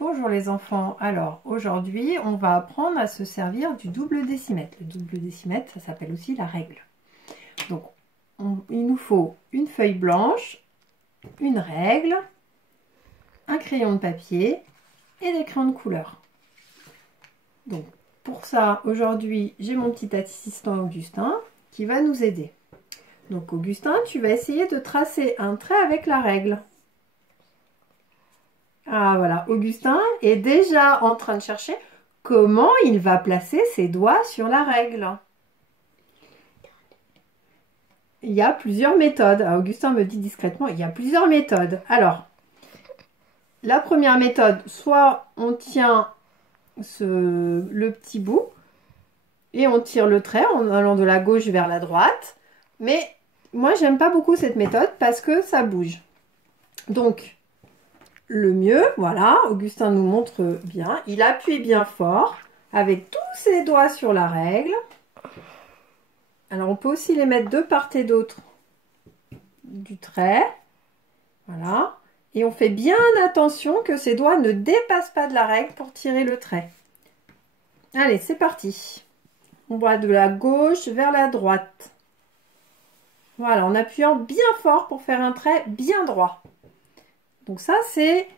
Bonjour les enfants, alors aujourd'hui on va apprendre à se servir du double décimètre. Le double décimètre, ça s'appelle aussi la règle. Donc il nous faut une feuille blanche, une règle, un crayon de papier et des crayons de couleur. Donc pour ça aujourd'hui j'ai mon petit assistant Augustin qui va nous aider. Donc Augustin, tu vas essayer de tracer un trait avec la règle. Ah voilà, Augustin est déjà en train de chercher comment il va placer ses doigts sur la règle. Il y a plusieurs méthodes. Augustin me dit discrètement, il y a plusieurs méthodes. Alors, la première méthode, soit on tient le petit bout et on tire le trait en allant de la gauche vers la droite. Mais moi, j'aime pas beaucoup cette méthode parce que ça bouge. Donc, le mieux, voilà, Augustin nous montre bien. Il appuie bien fort avec tous ses doigts sur la règle. Alors, on peut aussi les mettre de part et d'autre du trait. Voilà. Et on fait bien attention que ses doigts ne dépassent pas de la règle pour tirer le trait. Allez, c'est parti. On va de la gauche vers la droite. Voilà, en appuyant bien fort pour faire un trait bien droit. Donc ça, c'est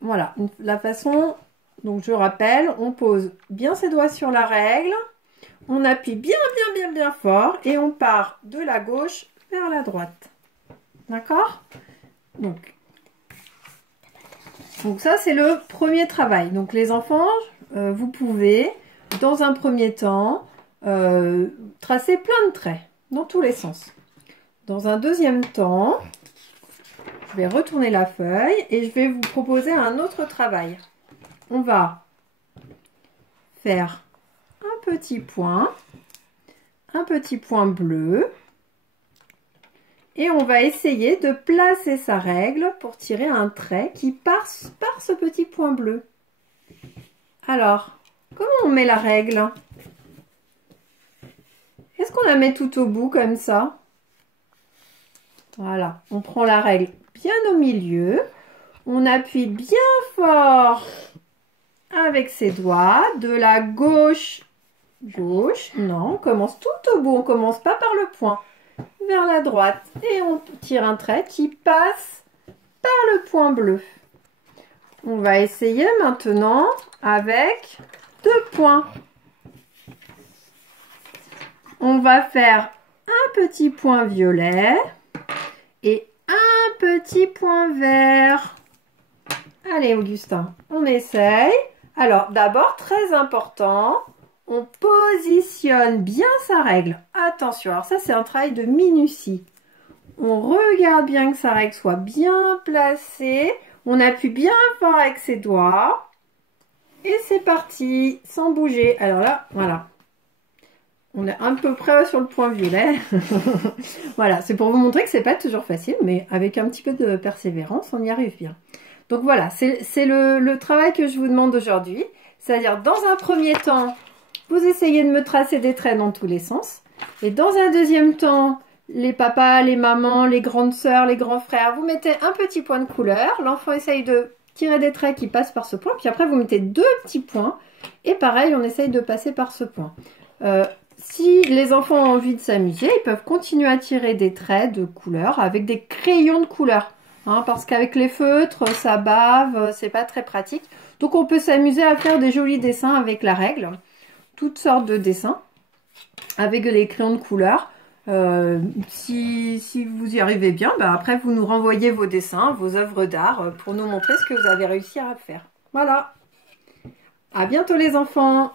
voilà la façon. Donc je rappelle, on pose bien ses doigts sur la règle, on appuie bien fort et on part de la gauche vers la droite. D'accord? Donc ça, c'est le premier travail. Donc les enfants, vous pouvez, dans un premier temps, tracer plein de traits dans tous les sens. Dans un deuxième temps, je vais retourner la feuille et je vais vous proposer un autre travail. On va faire un petit point bleu et on va essayer de placer sa règle pour tirer un trait qui passe par ce petit point bleu. Alors, comment on met la règle? Est-ce qu'on la met tout au bout comme ça? Voilà, on prend la règle bien au milieu, on appuie bien fort avec ses doigts, de la gauche, non, on commence tout au bout, on commence pas par le point, vers la droite, et on tire un trait qui passe par le point bleu. On va essayer maintenant avec 2 points. On va faire un petit point violet et un petit point vert. Allez Augustin, on essaye. Alors d'abord, très important, on positionne bien sa règle. Attention, alors ça c'est un travail de minutie. On regarde bien que sa règle soit bien placée. On appuie bien fort avec ses doigts. Et c'est parti, sans bouger. Alors là, voilà. On est à peu près sur le point violet. Voilà, c'est pour vous montrer que c'est pas toujours facile, mais avec un petit peu de persévérance, on y arrive bien. Donc voilà, c'est le travail que je vous demande aujourd'hui. C'est-à-dire, dans un premier temps, vous essayez de me tracer des traits dans tous les sens. Et dans un deuxième temps, les papas, les mamans, les grandes sœurs, les grands frères, vous mettez un petit point de couleur. L'enfant essaye de tirer des traits qui passent par ce point. Puis après, vous mettez 2 petits points. Et pareil, on essaye de passer par ce point. Si les enfants ont envie de s'amuser, ils peuvent continuer à tirer des traits de couleur avec des crayons de couleur. Hein, parce qu'avec les feutres, ça bave, c'est pas très pratique. Donc on peut s'amuser à faire des jolis dessins avec la règle. Toutes sortes de dessins avec les crayons de couleur. Si vous y arrivez bien, bah après vous nous renvoyez vos dessins, vos œuvres d'art pour nous montrer ce que vous avez réussi à faire. Voilà. À bientôt les enfants.